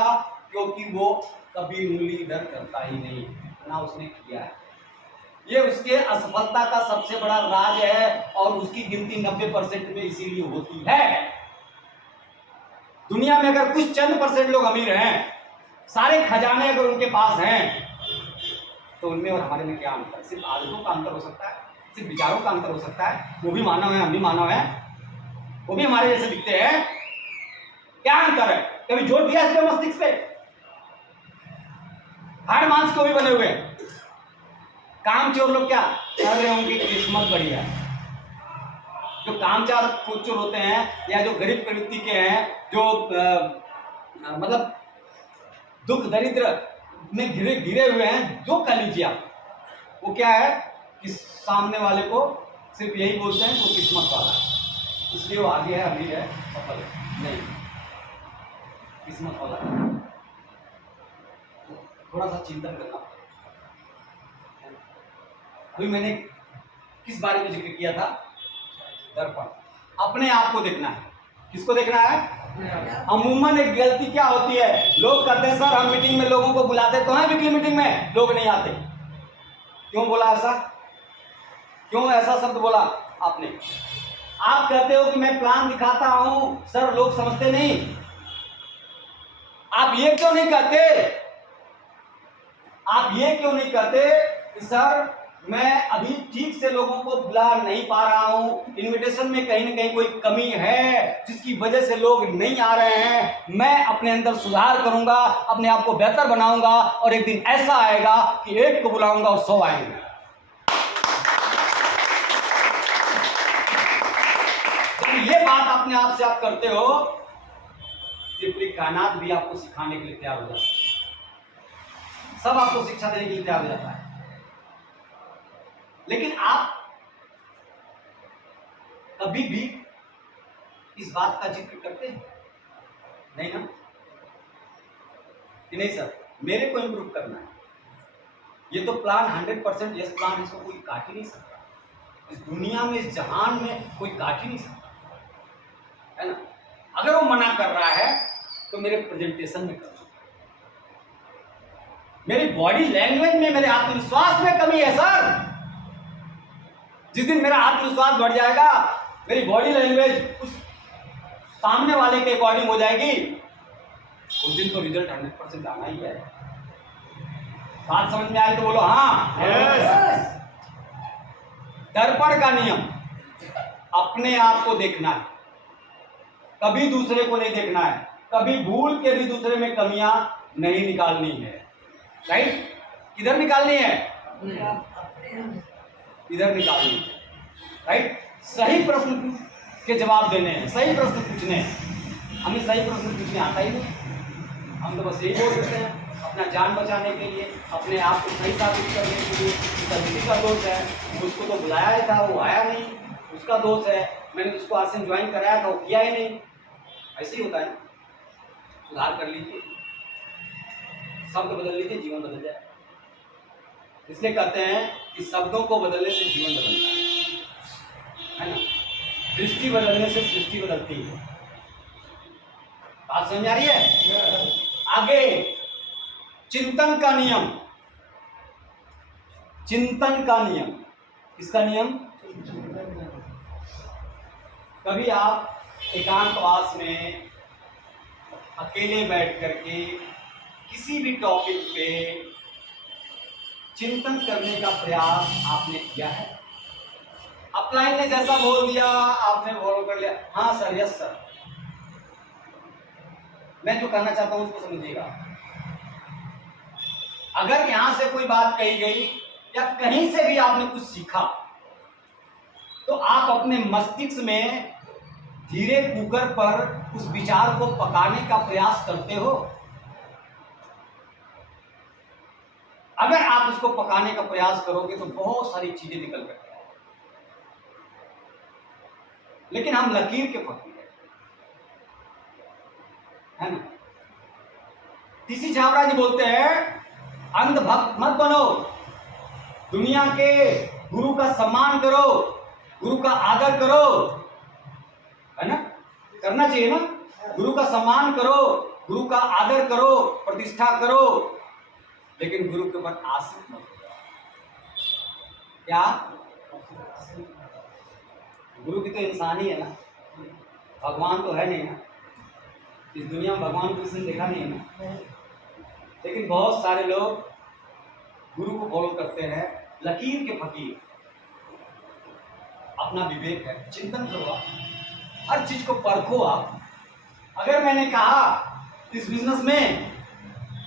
क्योंकि वो कभी उंगली इधर करता ही नहीं, ना उसने किया है। ये उसके असफलता का सबसे बड़ा राज है और उसकी गिनती 90% में इसीलिए होती है। दुनिया में अगर कुछ चंद % लोग अमीर हैं, सारे खजाने अगर उनके पास हैं, तो उनमें और हमारे में क्या अंतर? सिर्फ आदतों का अंतर हो सकता है, सिर्फ विचारों का अंतर हो सकता है। वो भी मानव है, हम भी मानव हैं, वो भी हमारे जैसे दिखते हैं। क्या अंतर है? कभी जोर दिया इसके मस्तिष्क पे? हाड़ मांस को भी बने हुए हैं। कामचोर लोग क्या कर रहे होंगे? किस्मत बढ़िया है। जो कामचोर चोर होते हैं या जो गरीब प्रवृत्ति के हैं, जो मतलब दुख दरिद्र में घिरे हुए हैं, जो कर लीजिए आप, वो क्या है कि सामने वाले को सिर्फ यही बोलते हैं वो किस्मत वाला है, इसलिए वो आगे है, अमीर है, सफल है। नहीं, किस्मत वाला है। तो थोड़ा सा चिंतन करना। अभी मैंने किस बारे में जिक्र किया था? दर्पण। अपने आप को देखना है। किसको देखना है? अमूमन एक गलती क्या होती है, लोग कहते हैं सर हम मीटिंग में लोगों को बुलाते तो हैं, वीकली मीटिंग में लोग नहीं आते। क्यों बोला ऐसा? क्यों ऐसा शब्द बोला आपने? आप कहते हो कि मैं प्लान दिखाता हूं सर, लोग समझते नहीं। आप ये क्यों नहीं कहते? आप ये क्यों नहीं कहते कि सर मैं अभी ठीक से लोगों को बुला नहीं पा रहा हूं, इनविटेशन में कहीं ना कहीं कोई कमी है जिसकी वजह से लोग नहीं आ रहे हैं, मैं अपने अंदर सुधार करूंगा, अपने आप को बेहतर बनाऊंगा और एक दिन ऐसा आएगा कि एक को बुलाऊंगा और 100 आएंगे। तो ये बात अपने आप से आप करते हो, पूरी कायनात भी आपको सिखाने के लिए तैयार हो जाता है, सब आपको शिक्षा देने के लिए तैयार हो जाता है। लेकिन आप कभी भी इस बात का जिक्र करते हैं नहीं ना, कि नहीं सर मेरे को इम्प्रूव करना है, ये तो प्लान 100% यस प्लान, इसको कोई काट ही नहीं सकता, इस दुनिया में, इस जहान में कोई काट ही नहीं सकता, है ना। अगर वो मना कर रहा है तो मेरे प्रेजेंटेशन में कमी, मेरी बॉडी लैंग्वेज में, मेरे आत्मविश्वास में कमी है सर। जिस दिन मेरा आत्मविश्वास बढ़ जाएगा, मेरी बॉडी लैंग्वेज उस सामने वाले के अकॉर्डिंग हो जाएगी, उस दिन तो रिजल्ट 100% आना ही है। बात समझ में आई तो बोलो हाँ। yes. दर्पण का नियम, अपने आप को देखना है, कभी दूसरे को नहीं देखना है, कभी भूल के भी दूसरे में कमियां नहीं निकालनी है। राइट? किधर निकालनी है? इधर निकालनी है। राइट? सही प्रश्न के जवाब देने हैं, सही प्रश्न पूछने हैं। हमें सही प्रश्न पूछने आता ही नहीं, हम तो बस यही बोल देते हैं अपना जान बचाने के लिए, अपने आप को सही साबित करने के लिए। किसी का दोष है, उसको तो बुलाया ही था वो आया नहीं, उसका दोष है, मैंने उसको आज से ज्वाइन कराया था वो किया ही नहीं। ऐसे ही होता है, सुधार कर लीजिए। शब्द बदल लीजिए, जीवन बदल जाए। इसलिए कहते हैं कि शब्दों को बदलने से जीवन बदलता है ना। दृष्टि बदलने से सृष्टि बदलती है। बात समझ आ रही है? आगे चिंतन का नियम। चिंतन का नियम किसका नियम? कभी आप एकांतवास में अकेले बैठ करके किसी भी टॉपिक पे चिंतन करने का प्रयास आपने किया है? अपलाइन ने जैसा बोल दिया आपने फॉलो कर लिया, हाँ सर, यस सर। मैं जो कहना चाहता हूं उसको समझिएगा। अगर यहां से कोई बात कही गई या कहीं से भी आपने कुछ सीखा, तो आप अपने मस्तिष्क में धीरे कुकर पर उस विचार को पकाने का प्रयास करते हो। अगर आप उसको पकाने का प्रयास करोगे तो बहुत सारी चीजें निकल कर आएंगी। लेकिन हम लकीर के फकीर है ना। टीसी छाबड़ा जी बोलते हैं, अंध भक्त मत बनो, दुनिया के गुरु का सम्मान करो, गुरु का आदर करो, है ना, करना चाहिए ना। गुरु का सम्मान करो, गुरु का आदर करो, प्रतिष्ठा करो, लेकिन गुरु के ऊपर आश्रित मत हो। क्या? गुरु की तो इंसान ही है ना, भगवान तो है नहीं ना। इस दुनिया में भगवान को किसी ने देखा नहीं है ना। लेकिन बहुत सारे लोग गुरु को फॉलो करते हैं, लकीर के फकीर। अपना विवेक है, चिंतन करो, हर चीज को परखो आप। अगर मैंने कहा इस बिजनेस में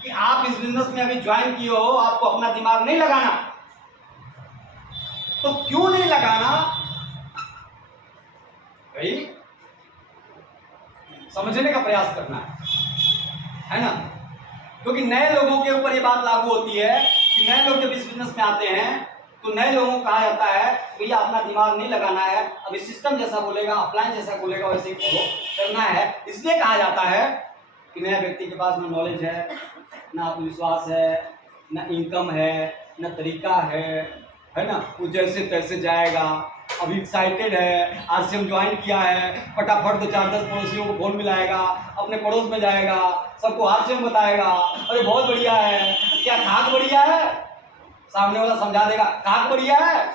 कि आप इस बिजनेस में अभी ज्वाइन किए हो, आपको अपना दिमाग नहीं लगाना, तो क्यों नहीं लगाना भाई? समझने का प्रयास करना है ना। क्योंकि नए लोगों के ऊपर ये बात लागू होती है कि नए लोग जब इस बिजनेस में आते हैं तो नए लोगों को कहा जाता है भैया अपना दिमाग नहीं लगाना है, अब इस सिस्टम जैसा बोलेगा, अपलाइन जैसा बोलेगा वैसे ही फॉलो करना है। इसलिए कहा जाता है कि नया व्यक्ति के पास ना नॉलेज है, ना आत्मविश्वास है, ना इनकम है, ना तरीका है ना। वो जैसे तैसे जाएगा, अभी एक्साइटेड है, आरसीएम ज्वाइन किया है, फटाफट तो 4-10 पड़ोसियों को फोन मिलाएगा, अपने पड़ोस में जाएगा, सबको आरसीएम बताएगा, अरे बहुत बढ़िया है। क्या खाक बढ़िया है? सामने वाला समझा देगा खाक बढ़िया है।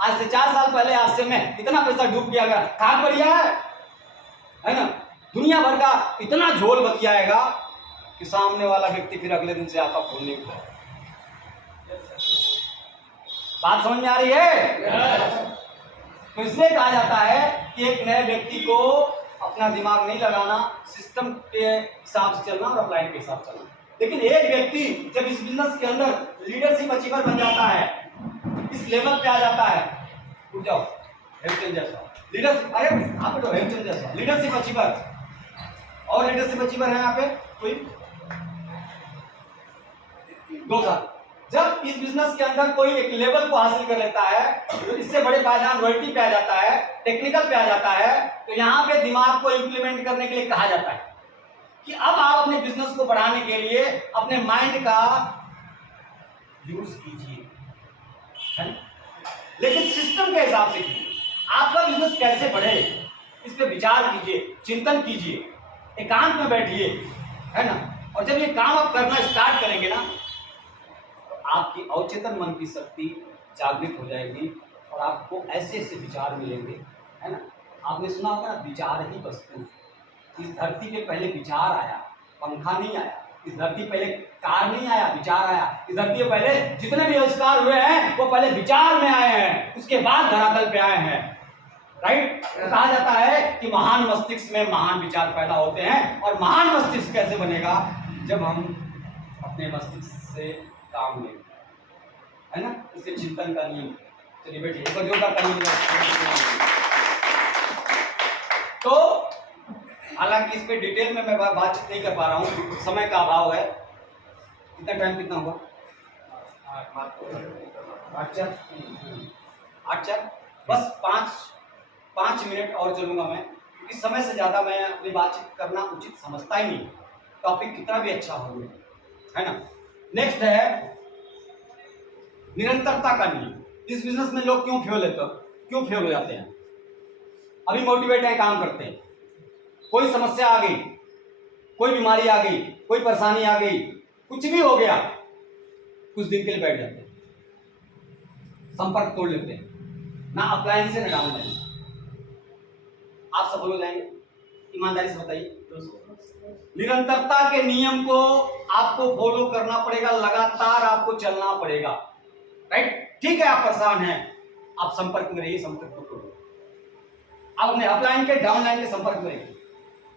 आज से 4 साल पहले आरसीएम में इतना पैसा डूब गया, अगर खाक बढ़िया है ना। दुनिया भर का इतना झोल बतियाएगा कि सामने वाला व्यक्ति फिर अगले दिन से आपका फोन नहीं उठाएगा। बात समझ में आ रही है? तो इसलिए कहा जाता है कि एक नए व्यक्ति को अपना दिमाग नहीं लगाना, सिस्टम के हिसाब से चलना और अपलाइन के हिसाब से चलना। लेकिन एक व्यक्ति जब इस बिजनेस के अंदर लीडरशिप अचीवर बन जाता है, इस लेवल पे आ जाता है, उठ जाओ हेमचंद जैसा लीडरशिप, अरे आप तो हेमचंद जैसा लीडरशिप अचीवर। और लीडरशिप अचीवर है यहाँ पे कोई? 2 साल। जब इस बिजनेस के अंदर कोई एक लेवल को हासिल कर लेता है, तो इससे बड़े पायदान रॉयल्टी पे आ जाता है, टेक्निकल पे आ जाता है, तो यहाँ पे दिमाग को इंप्लीमेंट करने के लिए कहा जाता है कि अब आप अपने बिजनेस को बढ़ाने के लिए अपने माइंड का यूज कीजिए, है? लेकिन सिस्टम के हिसाब से कीजिए। आपका बिजनेस कैसे बढ़े इस पे विचार कीजिए, चिंतन कीजिए, एकांत में बैठिए, है ना। और जब ये काम आप करना स्टार्ट करेंगे ना, आपकी अवचेतन मन की शक्ति जागृत हो जाएगी और आपको ऐसे ऐसे विचार मिलेंगे, है ना। आपने सुना होगा ना, विचार ही वस्तु। इस धरती पे पहले विचार आया, पंखा नहीं आया। इस धरती पहले कार नहीं आया, विचार आया। इस धरती पे पहले जितने भी आविष्कार हुए हैं वो पहले विचार में आए हैं, उसके बाद धरातल पे आए हैं, राइट। कहा जाता है कि महान मस्तिष्क में महान विचार पैदा होते हैं। और महान मस्तिष्क कैसे बनेगा? जब हम अपने मस्तिष्क से काम लेंगे, है ना। इसके चिंतन का नियम। चलिए बैठिए, एक जोरदार ताली। तो हालांकि इस पे डिटेल में मैं बातचीत नहीं कर पा रहा हूँ, समय का अभाव है। कितना टाइम कितना हुआ? 8-4 बस 5 मिनट और चलूंगा मैं, क्योंकि समय से ज़्यादा मैं अपनी बातचीत करना उचित समझता ही नहीं। टॉपिक कितना भी अच्छा हो, है ना। नेक्स्ट है निरंतरता का नियम। इस बिजनेस में लोग क्यों फेल हो जाते हैं? अभी मोटिवेट है, काम करते हैं, कोई समस्या आ गई, कोई बीमारी आ गई, कोई परेशानी आ गई, कुछ भी हो गया, कुछ दिन के लिए बैठ जाते हैं, संपर्क तोड़ लेते हैं, ना अप्लायंस से ना डाउनलाइन। आप सफल हो जाएंगे? ईमानदारी से बताइए। निरंतरता के नियम को आपको फॉलो करना पड़ेगा, लगातार आपको चलना पड़ेगा, राइट? ठीक है, आप परेशान हैं, आप संपर्क में रहिए, संपर्क को तोड़िए। आप अपने अपलाइन के डाउनलाइन के संपर्क में रहिए।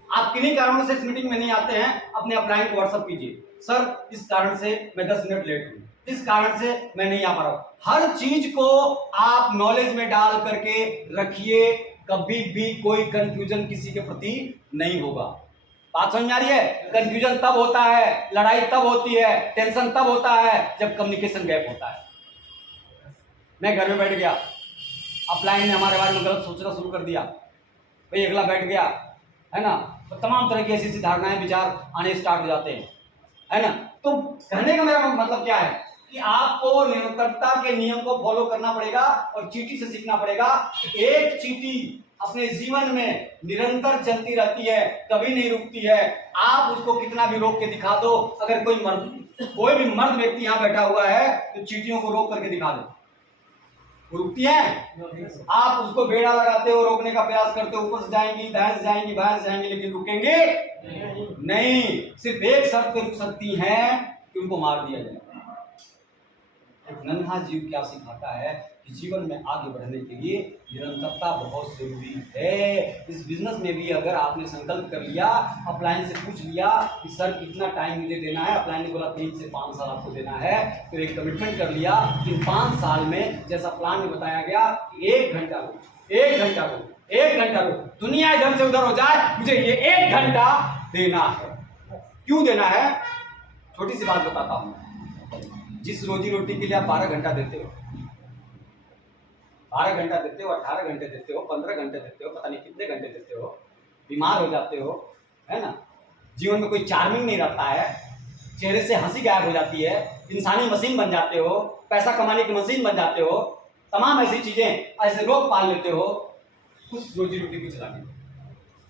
आप किन्हीं कारणों से इस मीटिंग में नहीं आते हैं, अपने अपलाइन को व्हाट्सएप कीजिए, सर इस कारण से मैं 10 मिनट लेट हूं, इस कारण से मैं नहीं आ पा रहा हूं। हर चीज को आप नॉलेज में डाल करके रखिए, कभी भी कोई कंफ्यूजन किसी के प्रति नहीं होगा। बात समझ में आ रही है? कंफ्यूजन तब होता है, लड़ाई तब होती है, टेंशन तब होता है जब कम्युनिकेशन गैप होता है। मैं घर में बैठ गया, अपलाइन ने हमारे बारे में गलत सोचना शुरू कर दिया, भाई अगला बैठ गया, है ना, तो तमाम तरह की ऐसी धारणाएं, विचार आने स्टार्ट हो जाते हैं, है ना। तो कहने का मेरा मतलब क्या है कि आपको निरंतरता के नियम को फॉलो करना पड़ेगा और चींटी से सीखना पड़ेगा। एक चींटी अपने जीवन में निरंतर चलती रहती है, कभी नहीं रुकती है। आप उसको कितना भी रोक के दिखा दो, अगर कोई भी मर्द व्यक्ति यहाँ बैठा हुआ है तो चींटियों को रोक करके दिखा दो, वो रुकती हैं? आप उसको बेड़ा लगाते हो, रोकने का प्रयास करते हो, ऊपर से जाएंगी, दाएं से जाएंगी, बाएं से जाएंगी, लेकिन रुकेंगे नहीं। सिर्फ एक शर्त पे रुक सकती हैं कि उनको मार दिया जाए। एक नन्हा जीव क्या सिखाता है कि जीवन में आगे बढ़ने के लिए निरंतरता बहुत जरूरी है। इस बिजनेस में भी अगर आपने संकल्प कर लिया, अपलाइन से पूछ लिया कि सर कितना टाइम मुझे देना है, अपलाइन ने बोला 3 से 5 साल आपको देना है, तो एक कमिटमेंट कर लिया कि 5 साल में जैसा प्लान में बताया गया कि 1 घंटा रो, 1 घंटा रो, 1 घंटा रो, दुनिया इधर से उधर हो जाए, मुझे ये 1 घंटा देना है। क्यों देना है? छोटी सी बात बताता हूँ। जिस रोजी रोटी के लिए आप 12 घंटा देते हो, 12 घंटा देते हो, 18 घंटे देते हो, 15 घंटे देते हो, पता नहीं कितने घंटे देते हो, बीमार हो जाते हो, है ना, जीवन में कोई चार्मिंग नहीं रहता है, चेहरे से हंसी गायब हो जाती है, इंसानी मशीन बन जाते हो, पैसा कमाने की मशीन बन जाते हो, तमाम ऐसी चीजें, ऐसे रोग पाल लेते हो उस रोजी रोटी को चलाने।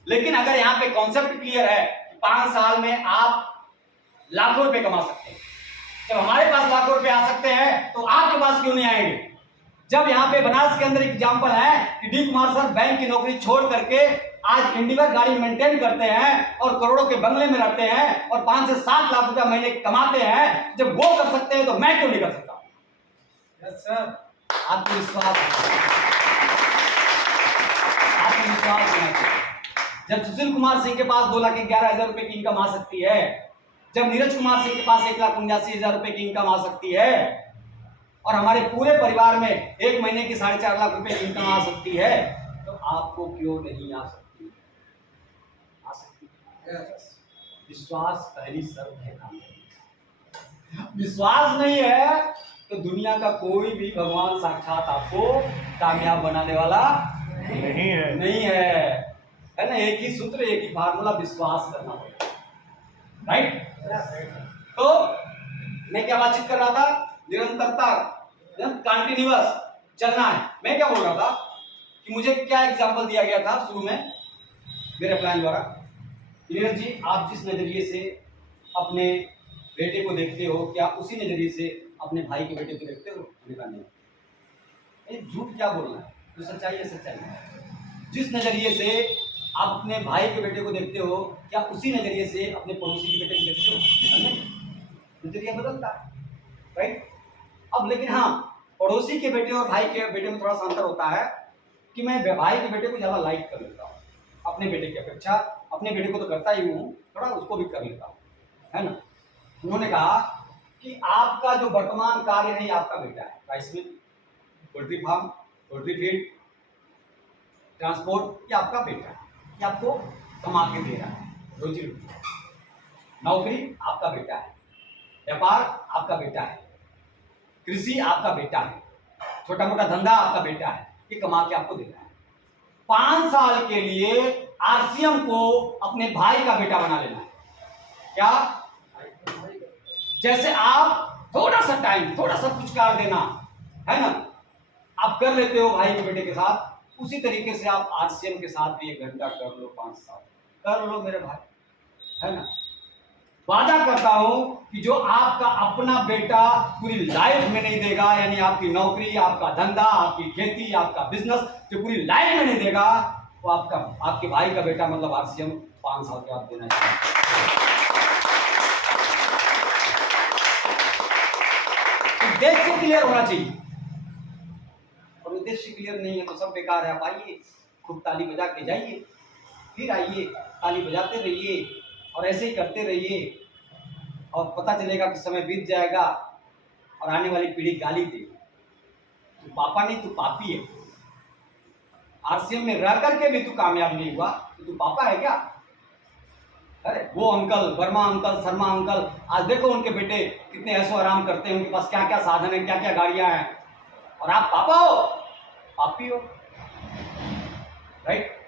लेकिन अगर यहाँ पे कॉन्सेप्ट क्लियर है कि 5 साल में आप लाखों रुपए कमा सकते हैं, जब हमारे पास लाखों रुपए आ सकते हैं तो आपके पास क्यों नहीं आएंगे? जब यहाँ पे बनारस के अंदर एग्जांपल है कि डी कुमार सर बैंक की नौकरी छोड़ करके आज इंडिवर गाड़ी मेंटेन करते हैं और करोड़ों के बंगले में रहते हैं और 5 से 7 लाख रुपया महीने कमाते हैं, जब वो कर सकते हैं तो मैं क्यों नहीं कर सकता? यस सर, आत्मविश्वास होना चाहिए। जब सुशील कुमार सिंह के पास 2,11,000 रुपए की इनकम आ सकती है, जब नीरज कुमार सिंह के पास 1,79,000 रुपए की इनकम आ सकती है और हमारे पूरे परिवार में 1 महीने की 4.5 लाख रुपए की इनकम आ सकती है, तो आपको क्यों नहीं आ सकती? आ सकती है। विश्वास पहली शर्त है काम। विश्वास नहीं है तो दुनिया का कोई भी भगवान साक्षात आपको कामयाब बनाने वाला नहीं है ना। एक ही सूत्र, एक ही फार्मूला, विश्वास करना पड़ेगा, राइट? तो मैं क्या बातचीत कर रहा था? निरंतरता, कंटिन्यूअस चलना है। मैं क्या बोल रहा था कि मुझे क्या एग्जांपल दिया गया था शुरू में मेरे प्लान द्वारा, नीरज जी आप जिस नजरिए से अपने बेटे को देखते हो, क्या उसी नजरिए से अपने भाई के बेटे को देखते हो? नहीं, झूठ क्या बोलना है, जो सच्चाई है सच्चाई है। जिस नजरिए से आप अपने भाई के बेटे को देखते हो, क्या उसी नजरिए से अपने पड़ोसी के बेटे को देखते हो? नजरिया बदलता है, राइट? अब लेकिन हाँ, पड़ोसी के बेटे और भाई के बेटे में थोड़ा सा अंतर होता है कि मैं भाई के बेटे को ज्यादा लाइक कर लेता हूँ अपने बेटे की अपेक्षा। अपने बेटे को तो करता ही हूँ, थोड़ा उसको भी कर लेता हूँ, है ना। उन्होंने कहा कि आपका जो वर्तमान कार्य है ये आपका बेटा है, rice mill, poultry farm, poultry feed, transport, ये आपका बेटा है, ये आपको कमा के दे रहा है, रोजी रोटी। नौकरी आपका बेटा है, व्यापार आपका बेटा है, कृषि आपका बेटा है, छोटा मोटा धंधा आपका बेटा है, ये कमा के आपको दे रहा है। 5 साल के लिए आरसीएम को अपने भाई का बेटा बना लेना है। क्या? जैसे आप थोड़ा सा टाइम, थोड़ा सा पुचकार देना, है ना, आप कर लेते हो भाई के बेटे के साथ, उसी तरीके से आप आरसीएम के साथ भी 1 घंटा कर लो, 5 साल कर लो मेरे भाई, है ना। वादा करता हूं कि जो आपका अपना बेटा पूरी लाइफ में नहीं देगा, यानी आपकी नौकरी, आपका धंधा, आपकी खेती, आपका बिजनेस जो पूरी लाइफ में नहीं देगा, वो आपके भाई का बेटा मतलब आरसीएम 5 साल के आप देना चाहिए। उद्देश्य क्लियर होना चाहिए, और उद्देश्य क्लियर नहीं है तो सब बेकार है। आप आइए, खूब ताली बजा के जाइए, फिर आइए, ताली बजाते रहिए और ऐसे ही करते रहिए, और पता चलेगा कि समय बीत जाएगा और आने वाली पीढ़ी गाली देगी, तू पापा नहीं, तू पापी है। आरसीएम में रह करके भी तू कामयाब नहीं हुआ तो तू पापा है क्या? अरे वो uncle, Verma uncle, Sharma uncle, आज देखो उनके बेटे कितने ऐशो आराम करते हैं, उनके पास क्या क्या साधन है, क्या क्या गाड़ियां हैं, और आप पापा हो, पापी हो। राइट?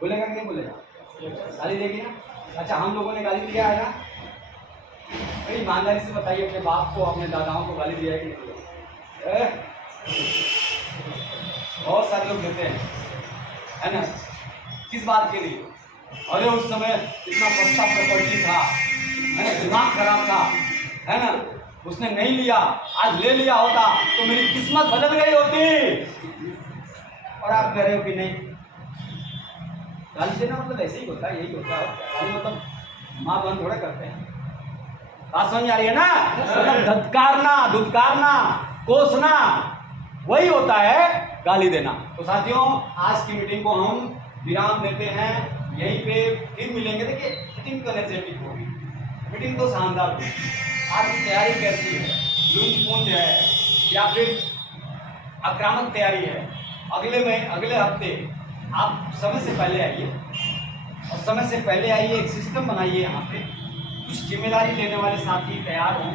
बोलेगा कि नहीं बोलेगा? गाली देगी ना? अच्छा, हम लोगों ने गाली दिया है ना? भाई ईमानदारी से बताइए, अपने बाप को, अपने दादाओं को गाली दिया है कि नहीं दिया? बहुत सारे लोग देते हैं, है ना। किस बात के लिए? अरे उस समय इतना सस्ता प्रॉपर्टी था, है ना, दिमाग खराब था, है ना, उसने नहीं लिया, आज ले लिया होता तो मेरी किस्मत बदल गई होती। और आप कह रहे हो कि नहीं। गाली देना मतलब ऐसे ही होता है, यही होता है। गाली मतलब माँ बहन थोड़ा करते हैं। बात समझ आ रही है ना? मतलब धत्कारना, धुतकारना, कोसना, वही होता है गाली देना। तो साथियों, आज की मीटिंग को हम विराम देते हैं, यहीं पे फिर मिलेंगे। देखिए, मीटिंग तो एनर्जेटिक होगी, मीटिंग तो शानदार होगी। आज की तैयारी कैसी है? लुंज है या फिर आक्रामक तैयारी है? अगले हफ्ते आप समय से पहले आइए, और समय से पहले आइए, एक सिस्टम बनाइए, यहाँ पे कुछ जिम्मेदारी लेने वाले साथी तैयार हों।